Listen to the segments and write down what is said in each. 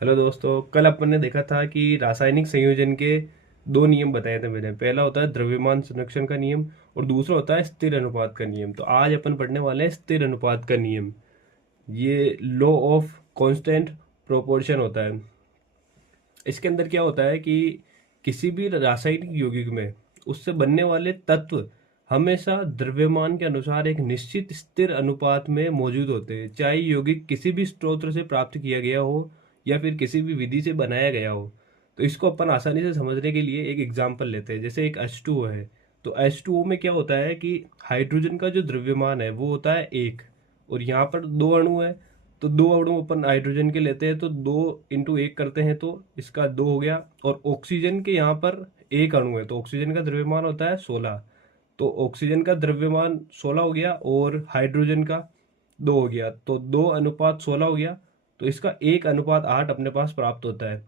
Hello दोस्तों, कल अपन ने देखा था कि रासायनिक संयोजन के दो नियम बताए थे मैंने। पहला होता है द्रव्यमान संरक्षण का नियम और दूसरा होता है स्थिर अनुपात का नियम। तो आज अपन पढ़ने वाले हैं स्थिर अनुपात का नियम। ये लॉ ऑफ कांस्टेंट प्रोपोर्शन होता है। इसके अंदर क्या होता है कि किसी भी रासायनिक यौगिक में उससे बनने वाले तत्व हमेशा द्रव्यमान के अनुसार एक निश्चित स्थिर अनुपात में मौजूद होते हैं, चाहे यौगिक किसी भी स्रोत से प्राप्त किया गया हो या फिर किसी भी विधि से बनाया गया हो। तो इसको अपन आसानी से समझने के लिए एक एग्जाम्पल लेते हैं। जैसे एक H2O है, तो H2O में क्या होता है कि हाइड्रोजन का जो द्रव्यमान है वो होता है एक, और यहाँ पर दो अणु है। तो दो अणु अपन हाइड्रोजन के लेते हैं तो 2 × 1 करते हैं तो इसका 2 हो गया। और ऑक्सीजन के यहाँ पर एक अणु है तो ऑक्सीजन का द्रव्यमान होता है 16। तो ऑक्सीजन का द्रव्यमान 16 हो गया और हाइड्रोजन का 2 हो गया, तो 2:16 हो गया। तो इसका 1:8 अपने पास प्राप्त होता है।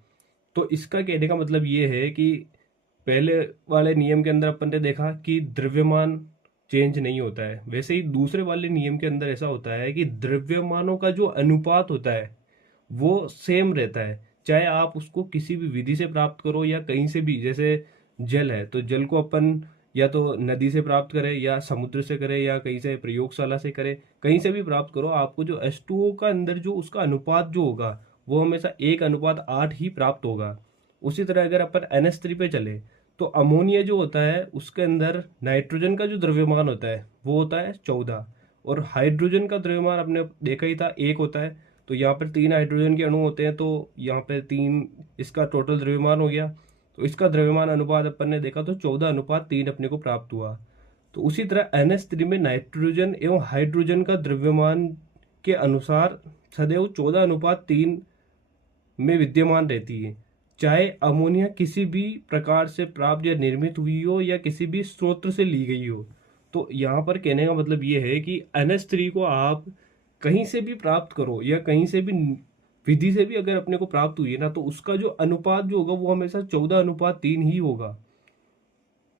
तो इसका कहने का मतलब ये है कि पहले वाले नियम के अंदर अपन ने देखा कि द्रव्यमान चेंज नहीं होता है, वैसे ही दूसरे वाले नियम के अंदर ऐसा होता है कि द्रव्यमानों का जो अनुपात होता है वो सेम रहता है, चाहे आप उसको किसी भी विधि से प्राप्त करो या कहीं से भी। जैसे जल है तो जल को अपन या तो नदी से प्राप्त करें या समुद्र से करें या कहीं से प्रयोगशाला से करें, कहीं से भी प्राप्त करो, आपको जो H2O का अंदर जो उसका अनुपात जो होगा वो हमेशा 1:8 ही प्राप्त होगा। उसी तरह अगर अपन NH3 पे चले तो अमोनिया जो होता है उसके अंदर नाइट्रोजन का जो द्रव्यमान होता है वो होता है 14, और हाइड्रोजन का द्रव्यमान आपने देखा ही था एक होता है। तो यहाँ पर 3 हाइड्रोजन के अणु होते हैं तो यहाँ पे 3 इसका टोटल द्रव्यमान हो गया। तो इसका द्रव्यमान अनुपात अपन ने देखा तो 14:3 अपने को प्राप्त हुआ। तो उसी तरह NH3 में नाइट्रोजन एवं हाइड्रोजन का द्रव्यमान के अनुसार सदैव 14:3 में विद्यमान रहती है, चाहे अमोनिया किसी भी प्रकार से प्राप्त या निर्मित हुई हो या किसी भी स्रोत से ली गई हो। तो यहाँ पर कहने का मतलब ये है कि NH3 को आप कहीं से भी प्राप्त करो या कहीं से भी विधि से भी अगर अपने को प्राप्त हुई है ना, तो उसका जो अनुपात जो होगा वो हमेशा 14:3 ही होगा।